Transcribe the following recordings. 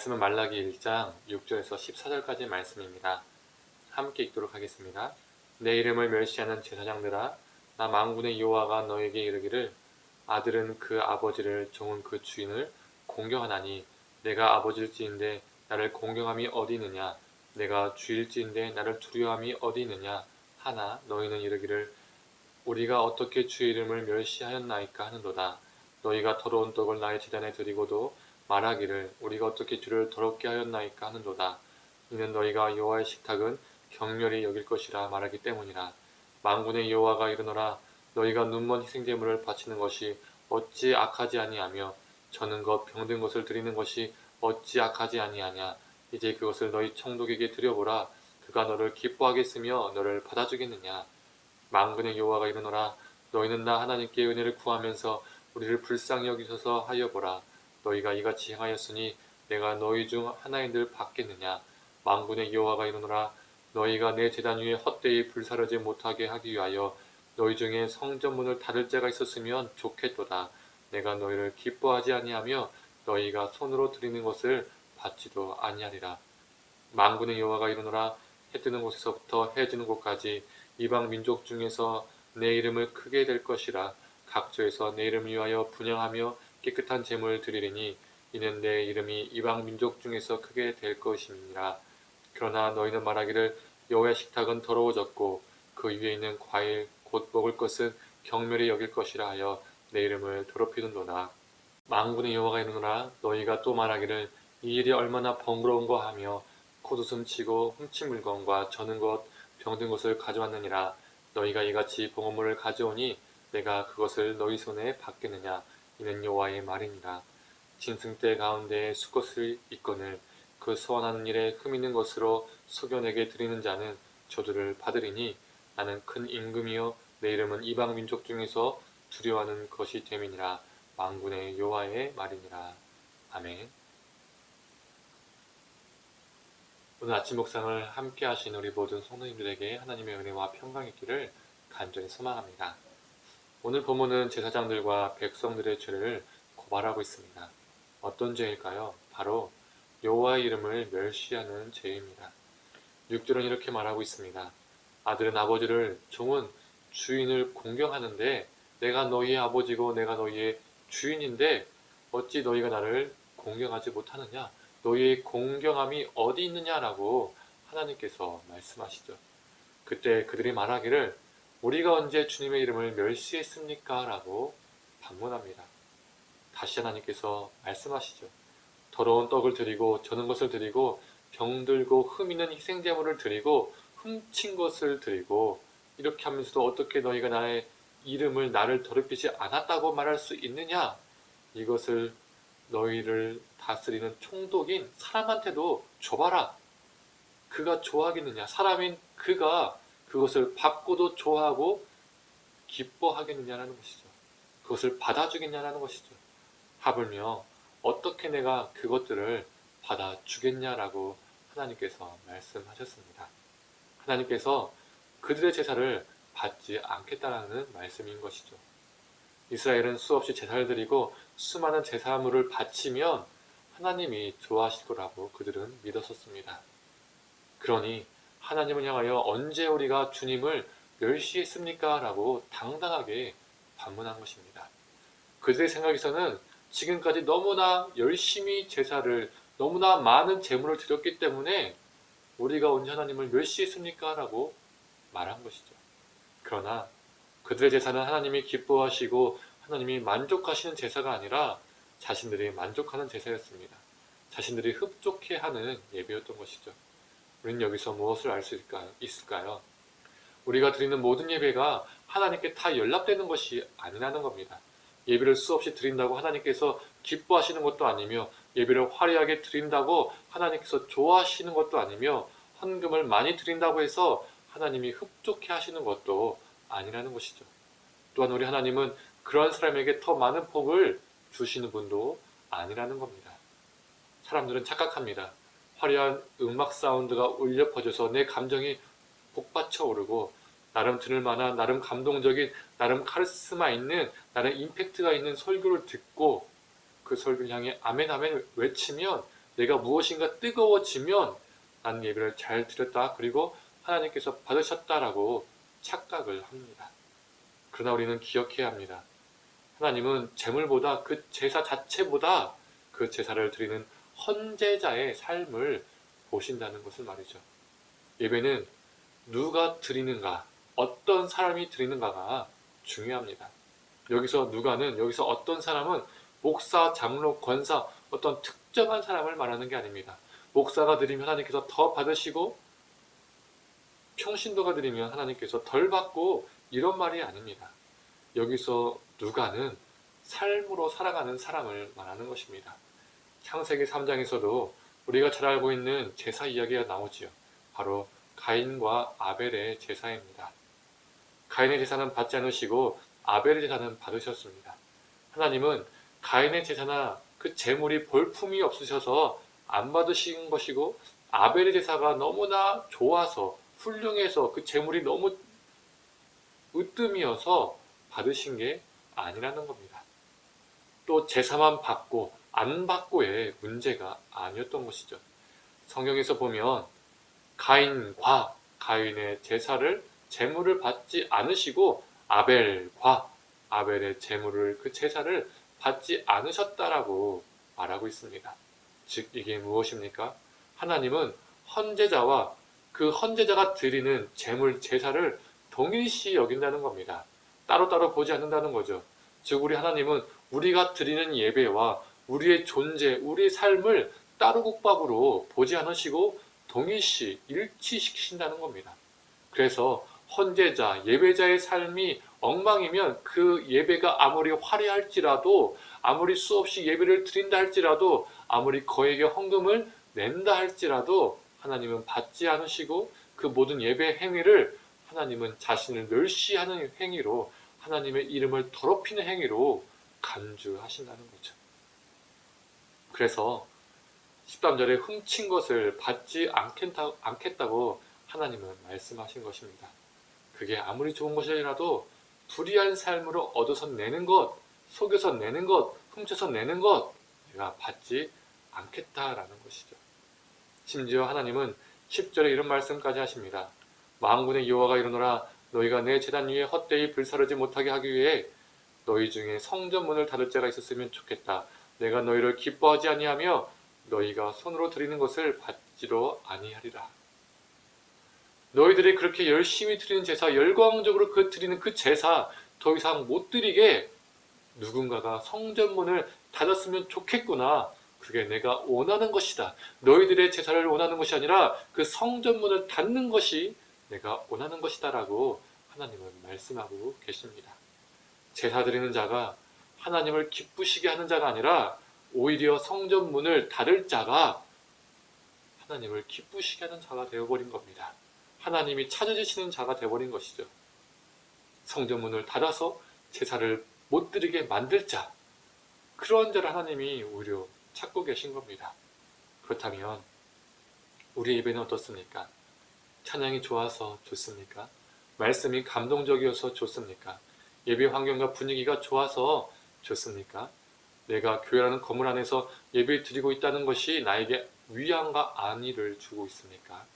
말씀은 말라기 1장 6절에서 14절까지 말씀입니다. 함께 읽도록 하겠습니다. 내 이름을 멸시하는 제사장들아, 나 만군의 여호와가 너에게 이르기를 아들은 그 아버지를 종은 그 주인을 공경하나니 내가 아버지일지인데 나를 공경함이 어디 있느냐, 내가 주일지인데 나를 두려워함이 어디 있느냐 하나 너희는 이르기를 우리가 어떻게 주의 이름을 멸시하였나이까 하는도다. 너희가 더러운 떡을 나의 제단에 드리고도 말하기를 우리가 어떻게 주를 더럽게 하였나이까 하는도다. 이는 너희가 여호와의 식탁은 경멸히 여길 것이라 말하기 때문이라. 만군의 여호와가 이르노라. 너희가 눈먼 희생제물을 바치는 것이 어찌 악하지 아니하며 저는 것 병든 것을 드리는 것이 어찌 악하지 아니하냐. 이제 그것을 너희 총독에게 드려보라. 그가 너를 기뻐하겠으며 너를 받아주겠느냐. 만군의 여호와가 이르노라. 너희는 나 하나님께 은혜를 구하면서 우리를 불쌍히 여기소서 하여 보라. 너희가 이같이 행하였으니 내가 너희 중 하나인들 받겠느냐. 만군의 여호와가 이르노라. 너희가 내 제단 위에 헛되이 불사르지 못하게 하기 위하여 너희 중에 성전문을 닫을 자가 있었으면 좋겠도다. 내가 너희를 기뻐하지 아니하며 너희가 손으로 드리는 것을 받지도 아니하리라. 만군의 여호와가 이르노라. 해 뜨는 곳에서부터 해 지는 곳까지 이방 민족 중에서 내 이름을 크게 될 것이라. 각처에서 내 이름을 위하여 분향하며 깨끗한 제물을 드리리니 이는 내 이름이 이방 민족 중에서 크게 될 것임이니라. 그러나 너희는 말하기를 여호와의 식탁은 더러워졌고 그 위에 있는 과일 곧 먹을 것은 경멸히 여길 것이라 하여 내 이름을 더럽히는도다. 만군의 여호와가 이르노라. 너희가 또 말하기를 이 일이 얼마나 번거로운가 하며 콧웃음 치고 훔친 물건과 저는 것 병든 것을 가져왔느니라. 너희가 이같이 봉헌물을 가져오니 내가 그것을 너희 손에 받겠느냐. 이는 여호와의 말이니라. 짐승떼 가운데에 수컷을 있거늘 그 소원하는 일에 흠 있는 것으로 소견에게 드리는 자는 저주를 받으리니 나는 큰 임금이요 내 이름은 이방 민족 중에서 두려워하는 것이 됨이니라. 만군의 여호와의 말이니라. 아멘. 오늘 아침 묵상을 함께 하신 우리 모든 성도님들에게 하나님의 은혜와 평강이 있기를 간절히 소망합니다. 오늘 본문은 제사장들과 백성들의 죄를 고발하고 있습니다. 어떤 죄일까요? 바로 여호와의 이름을 멸시하는 죄입니다. 6절은 이렇게 말하고 있습니다. 아들은 아버지를, 종은 주인을 공경하는데 내가 너희의 아버지고 내가 너희의 주인인데 어찌 너희가 나를 공경하지 못하느냐? 너희의 공경함이 어디 있느냐라고 하나님께서 말씀하시죠. 그때 그들이 말하기를 우리가 언제 주님의 이름을 멸시했습니까? 라고 반문합니다. 다시 하나님께서 말씀하시죠. 더러운 떡을 드리고 저는 것을 드리고 병들고 흠 있는 희생제물을 드리고 훔친 것을 드리고 이렇게 하면서도 어떻게 너희가 나의 이름을 나를 더럽히지 않았다고 말할 수 있느냐? 이것을 너희를 다스리는 총독인 사람한테도 줘봐라. 그가 좋아하겠느냐? 사람인 그가 그것을 받고도 좋아하고 기뻐하겠느냐라는 것이죠. 그것을 받아주겠냐라는 것이죠. 하물며 어떻게 내가 그것들을 받아주겠냐라고 하나님께서 말씀하셨습니다. 하나님께서 그들의 제사를 받지 않겠다라는 말씀인 것이죠. 이스라엘은 수없이 제사를 드리고 수많은 제사물을 바치면 하나님이 좋아하실 거라고 그들은 믿었었습니다. 그러니 하나님을 향하여 언제 우리가 주님을 멸시했습니까? 라고 당당하게 반문한 것입니다. 그들의 생각에서는 지금까지 너무나 열심히 제사를 너무나 많은 제물을 드렸기 때문에 우리가 언제 하나님을 멸시했습니까? 라고 말한 것이죠. 그러나 그들의 제사는 하나님이 기뻐하시고 하나님이 만족하시는 제사가 아니라 자신들이 만족하는 제사였습니다. 자신들이 흡족해하는 예배였던 것이죠. 우리는 여기서 무엇을 알 수 있을까요? 우리가 드리는 모든 예배가 하나님께 다 연락되는 것이 아니라는 겁니다. 예배를 수없이 드린다고 하나님께서 기뻐하시는 것도 아니며 예배를 화려하게 드린다고 하나님께서 좋아하시는 것도 아니며 헌금을 많이 드린다고 해서 하나님이 흡족해 하시는 것도 아니라는 것이죠. 또한 우리 하나님은 그런 사람에게 더 많은 복을 주시는 분도 아니라는 겁니다. 사람들은 착각합니다. 화려한 음악 사운드가 울려 퍼져서 내 감정이 복받쳐 오르고 나름 들을 만한 나름 감동적인 나름 카리스마 있는 나름 임팩트가 있는 설교를 듣고 그 설교를 향해 아멘 아멘 외치면 내가 무엇인가 뜨거워지면 나는 예배를 잘 드렸다, 그리고 하나님께서 받으셨다라고 착각을 합니다. 그러나 우리는 기억해야 합니다. 하나님은 제물보다, 그 제사 자체보다 그 제사를 드리는 헌제자의 삶을 보신다는 것을 말이죠. 예배는 누가 드리는가, 어떤 사람이 드리는가가 중요합니다. 여기서 어떤 사람은 목사, 장로, 권사, 어떤 특정한 사람을 말하는 게 아닙니다. 목사가 드리면 하나님께서 더 받으시고, 평신도가 드리면 하나님께서 덜 받고, 이런 말이 아닙니다. 여기서 누가는 삶으로 살아가는 사람을 말하는 것입니다. 창세기 3장에서도 우리가 잘 알고 있는 제사 이야기가 나오지요. 바로 가인과 아벨의 제사입니다. 가인의 제사는 받지 않으시고 아벨의 제사는 받으셨습니다. 하나님은 가인의 제사나 그 제물이 볼품이 없으셔서 안 받으신 것이고, 아벨의 제사가 너무나 좋아서 훌륭해서 그 제물이 너무 으뜸이어서 받으신 게 아니라는 겁니다. 또 제사만 받고 안 받고의 문제가 아니었던 것이죠. 성경에서 보면 가인과 가인의 제물을 받지 않으시고 아벨과 아벨의 그 제사를 받지 않으셨다라고 말하고 있습니다. 즉 이게 무엇입니까? 하나님은 헌제자와 그 헌제자가 드리는 제사를 동일시 여긴다는 겁니다. 따로따로 보지 않는다는 거죠. 즉 우리 하나님은 우리가 드리는 예배와 우리의 존재, 우리의 삶을 따로 국밥으로 보지 않으시고 동일시 일치시키신다는 겁니다. 그래서 헌제자, 예배자의 삶이 엉망이면 그 예배가 아무리 화려할지라도, 아무리 수없이 예배를 드린다 할지라도, 아무리 거액의 헌금을 낸다 할지라도 하나님은 받지 않으시고, 그 모든 예배 행위를 하나님은 자신을 멸시하는 행위로, 하나님의 이름을 더럽히는 행위로 간주하신다는 거죠. 그래서 13절에 훔친 것을 받지 않겠다고 하나님은 말씀하신 것입니다. 그게 아무리 좋은 것이라도 불의한 삶으로 얻어서 내는 것, 속여서 내는 것, 훔쳐서 내는 것, 내가 받지 않겠다라는 것이죠. 심지어 하나님은 10절에 이런 말씀까지 하십니다. 만군의 여호와가 이르노라, 너희가 내 제단 위에 헛되이 불사르지 못하게 하기 위해 너희 중에 성전문을 닫을 자가 있었으면 좋겠다. 내가 너희를 기뻐하지 아니하며 너희가 손으로 드리는 것을 받지도 아니하리라. 너희들이 그렇게 열심히 드리는 제사, 열광적으로 드리는 그 제사 더 이상 못 드리게 누군가가 성전문을 닫았으면 좋겠구나. 그게 내가 원하는 것이다. 너희들의 제사를 원하는 것이 아니라 그 성전문을 닫는 것이 내가 원하는 것이다 라고 하나님은 말씀하고 계십니다. 제사 드리는 자가 하나님을 기쁘시게 하는 자가 아니라 오히려 성전문을 닫을 자가 하나님을 기쁘시게 하는 자가 되어버린 겁니다. 하나님이 찾아주시는 자가 되어버린 것이죠. 성전문을 닫아서 제사를 못 드리게 만들 자, 그런 자를 하나님이 오히려 찾고 계신 겁니다. 그렇다면 우리 예배는 어떻습니까? 찬양이 좋아서 좋습니까? 말씀이 감동적이어서 좋습니까? 예배 환경과 분위기가 좋아서 좋습니까? 내가 교회라는 건물 안에서 예배 드리고 있다는 것이 나에게 위안과 안위를 주고 있습니까?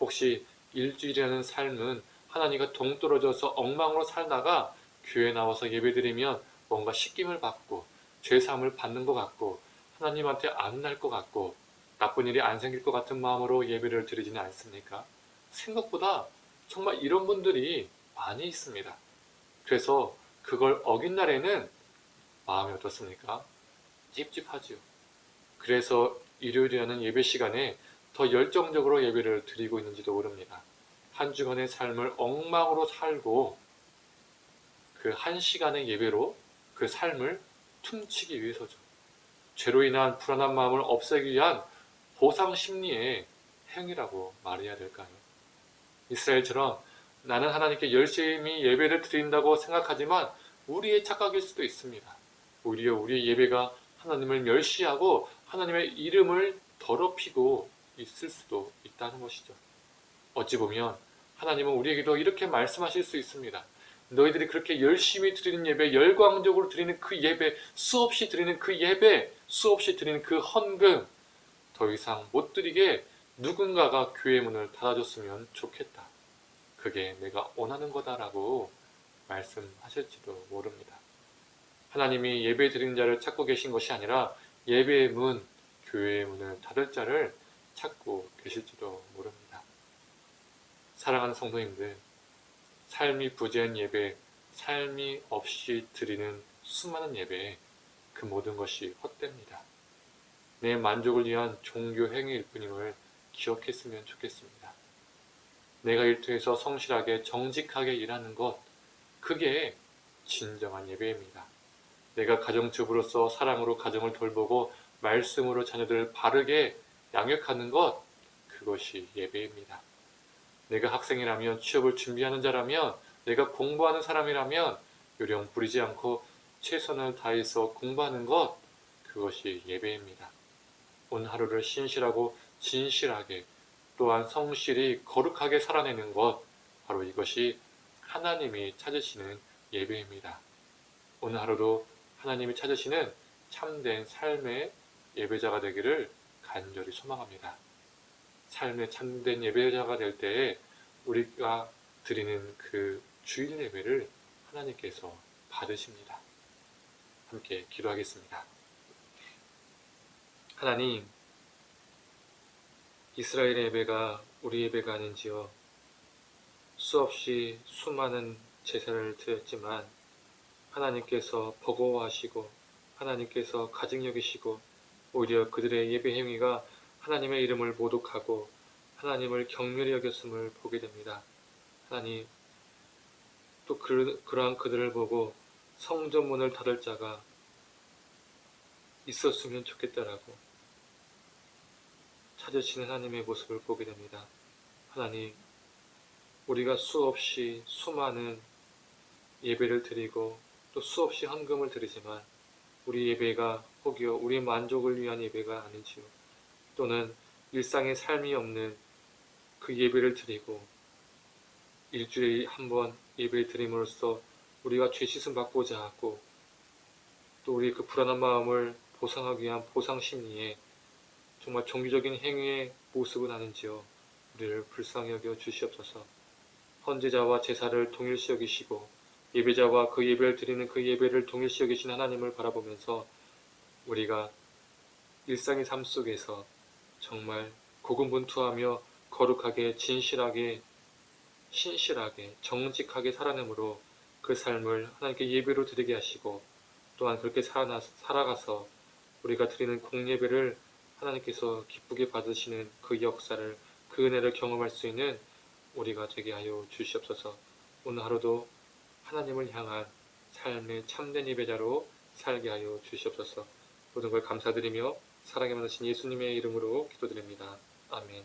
혹시 일주일이라는 삶은 하나님과 동떨어져서 엉망으로 살다가 교회에 나와서 예배 드리면 뭔가 식김을 받고 죄사함을 받는 것 같고 하나님한테 안 날 것 같고 나쁜 일이 안 생길 것 같은 마음으로 예배를 드리지는 않습니까? 생각보다 정말 이런 분들이 많이 있습니다. 그래서 그걸 어긴 날에는 마음이 어떻습니까? 찝찝하지요. 그래서 일요일이라는 예배 시간에 더 열정적으로 예배를 드리고 있는지도 모릅니다. 한 주간의 삶을 엉망으로 살고 그 한 시간의 예배로 그 삶을 퉁치기 위해서죠. 죄로 인한 불안한 마음을 없애기 위한 보상 심리의 행위라고 말해야 될까요? 이스라엘처럼 나는 하나님께 열심히 예배를 드린다고 생각하지만 우리의 착각일 수도 있습니다. 오히려 우리의 예배가 하나님을 멸시하고 하나님의 이름을 더럽히고 있을 수도 있다는 것이죠. 어찌 보면 하나님은 우리에게도 이렇게 말씀하실 수 있습니다. 너희들이 그렇게 열심히 드리는 예배, 열광적으로 드리는 그 예배, 수없이 드리는 그 예배, 수없이 드리는 그 헌금, 더 이상 못 드리게 누군가가 교회 문을 닫아줬으면 좋겠다. 그게 내가 원하는 거다라고 말씀하실지도 모릅니다. 하나님이 예배 드리는 자를 찾고 계신 것이 아니라 예배의 문, 교회의 문을 닫을 자를 찾고 계실지도 모릅니다. 사랑하는 성도님들, 삶이 부재한 예배, 삶이 없이 드리는 수많은 예배에 그 모든 것이 헛됩니다. 내 만족을 위한 종교 행위일 뿐임을 기억했으면 좋겠습니다. 내가 일터에서 성실하게 정직하게 일하는 것, 그게 진정한 예배입니다. 내가 가정주부로서 사랑으로 가정을 돌보고 말씀으로 자녀들을 바르게 양육하는 것, 그것이 예배입니다. 내가 학생이라면, 취업을 준비하는 자라면, 내가 공부하는 사람이라면 요령 부리지 않고 최선을 다해서 공부하는 것, 그것이 예배입니다. 오늘 하루를 신실하고 진실하게 또한 성실히 거룩하게 살아내는 것, 바로 이것이 하나님이 찾으시는 예배입니다. 오늘 하루도 하나님이 찾으시는 참된 삶의 예배자가 되기를 간절히 소망합니다. 삶의 참된 예배자가 될 때에 우리가 드리는 그 주일 예배를 하나님께서 받으십니다. 함께 기도하겠습니다. 하나님, 이스라엘의 예배가 우리 예배가 아닌지요. 수없이 수많은 제사를 드렸지만 하나님께서 버거워하시고 하나님께서 가증 여기시고 오히려 그들의 예배 행위가 하나님의 이름을 모독하고 하나님을 경멸히 여겼음을 보게 됩니다. 하나님, 또 그러한 그들을 보고 성전 문을 닫을 자가 있었으면 좋겠다라고 찾으시는 하나님의 모습을 보게 됩니다. 하나님, 우리가 수없이 수많은 예배를 드리고 또 수없이 헌금을 드리지만 우리 예배가 혹여 우리 만족을 위한 예배가 아닌지요. 또는 일상의 삶이 없는 그 예배를 드리고 일주일에 한 번 예배를 드림으로써 우리가 죄 씻음 받고자 하고 또 우리 그 불안한 마음을 보상하기 위한 보상 심리에 정말 종교적인 행위의 모습은 아닌지요. 우리를 불쌍히 여겨 주시옵소서. 헌제자와 제사를 동일시 여기시고 예배자와 그 예배를 드리는 그 예배를 동일시 여기신 하나님을 바라보면서 우리가 일상의 삶 속에서 정말 고군분투하며 거룩하게 진실하게 신실하게 정직하게 살아내므로 그 삶을 하나님께 예배로 드리게 하시고 또한 그렇게 살아가서 우리가 드리는 공예배를 하나님께서 기쁘게 받으시는 그 역사를 그 은혜를 경험할 수 있는 우리가 되게 하여 주시옵소서. 오늘 하루도 하나님을 향한 삶의 참된 예배자로 살게 하여 주시옵소서. 모든 걸 감사드리며 사랑에 많으신 예수님의 이름으로 기도드립니다. 아멘.